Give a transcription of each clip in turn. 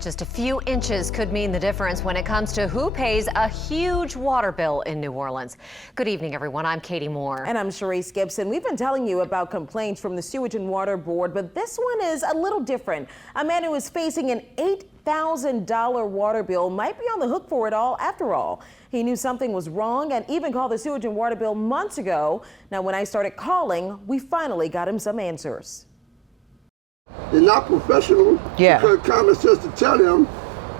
Just a few inches could mean the difference when it comes to who pays a huge water bill in New Orleans. Good evening, everyone. I'm Katie Moore. And I'm Charisse Gibson. We've been telling you about complaints from the Sewerage and Water Board, but this one is a little different. A man who is facing an $8,000 water bill might be on the hook for it all after all. He knew something was wrong and even called the Sewerage and Water Bill months ago. Now, when I started calling, we finally got him some answers. They're not professional. Yeah. Because common sense to tell them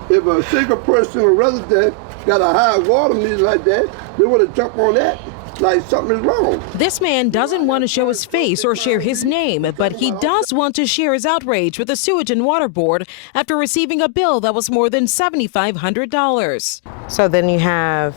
if a single person or resident got a high water meter like that, they would have jumped on that like something is wrong. This man doesn't want to show his face or share his name, but he does want to share his outrage with the Sewerage and Water Board after receiving a bill that was more than $7,500. So then you have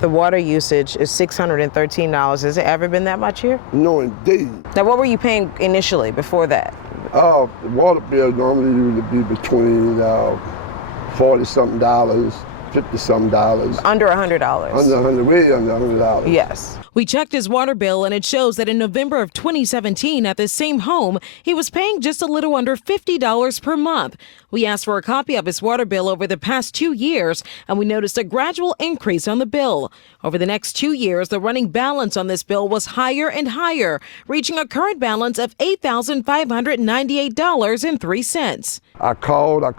the water usage is $613. Has it ever been that much here? No, indeed. Now, what were you paying initially before that? The water bill normally usually be between $40-something, $50-something. Under $100. Under 100, way under $100. Yes. We checked his water bill, and it shows that in November of 2017 at this same home, he was paying just a little under $50 per month. We asked for a copy of his water bill over the past 2 years, and we noticed a gradual increase on the bill. Over the next 2 years, the running balance on this bill was higher and higher, reaching a current balance of $8,598.03. I called, and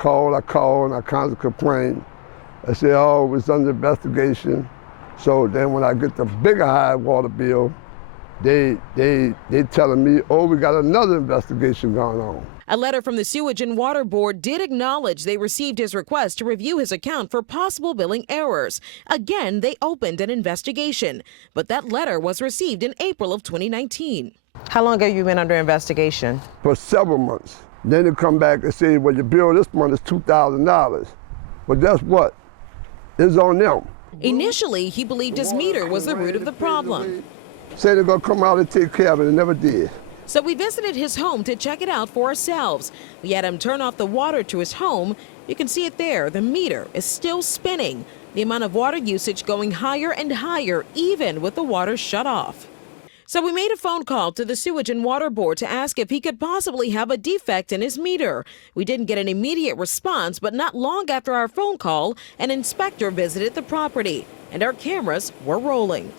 I constantly complained. I said, oh, it's under investigation. So then when I get the bigger high water bill, they telling me, oh, we got another investigation going on. A letter from the Sewerage and Water Board did acknowledge they received his request to review his account for possible billing errors. Again, they opened an investigation, but that letter was received in April of 2019. How long have you been under investigation? For several months. Then they come back and say, well, your bill this month is $2,000. But that's what? It's on them. Initially, he believed his meter was the root of the problem. Say they're gonna come out and take care of it, and never did. So we visited his home to check it out for ourselves. We had him turn off the water to his home. You can see it there. The meter is still spinning. The amount of water usage going higher and higher, even with the water shut off. So we made a phone call to the Sewerage and Water Board to ask if he could possibly have a defect in his meter. We didn't get an immediate response, but not long after our phone call, an inspector visited the property, and our cameras were rolling.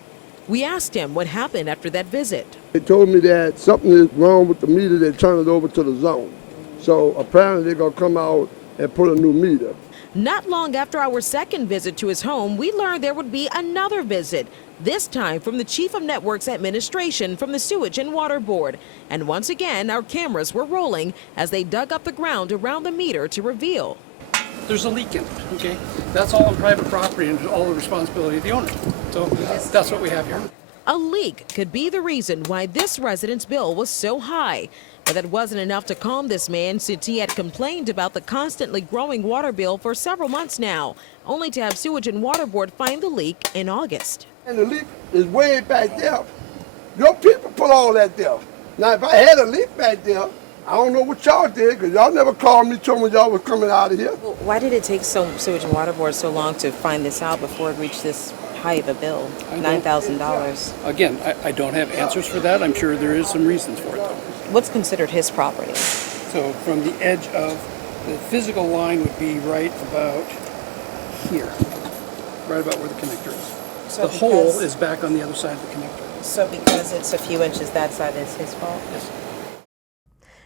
We asked him what happened after that visit. They told me that something is wrong with the meter. They turned it over to the zone. So apparently they're gonna come out and put a new meter. Not long after our second visit to his home, we learned there would be another visit, this time from the Chief of Networks Administration from the Sewerage and Water Board. And once again, our cameras were rolling as they dug up the ground around the meter to reveal. There's a leak in it, okay? That's all on private property and all the responsibility of the owner. So that's what we have here. A leak could be the reason why this resident's bill was so high. But that wasn't enough to calm this man, since he had complained about the constantly growing water bill for several months now, only to have Sewerage and Water Board find the leak in August. And the leak is way back there. Your people put all that there. Now, if I had a leak back there, I don't know what y'all did, because y'all never called me, told me y'all was coming out of here. Well, why did it take Sewerage and Water Board so long to find this out before it reached this high of a bill, $9,000? Again, I don't have answers for that. I'm sure there is some reasons for it, though. What's considered his property? So from the edge of the physical line would be right about here, right about where the connector is. So the hole is back on the other side of the connector. So because it's a few inches that side, is his fault? Yes.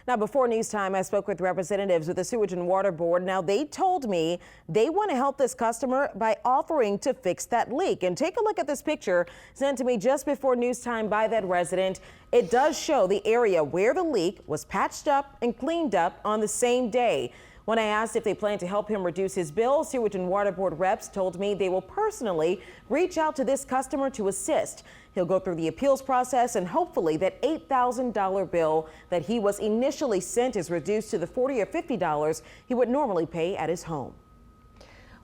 Now, before news time, I spoke with representatives with the Sewerage and Water Board. Now, they told me they want to help this customer by offering to fix that leak. And take a look at this picture sent to me just before news time by that resident. It does show the area where the leak was patched up and cleaned up on the same day. When I asked if they plan to help him reduce his bill, Sewerage and Water Board reps told me they will personally reach out to this customer to assist. He'll go through the appeals process, and hopefully that $8,000 bill that he was initially sent is reduced to the $40 or $50 he would normally pay at his home.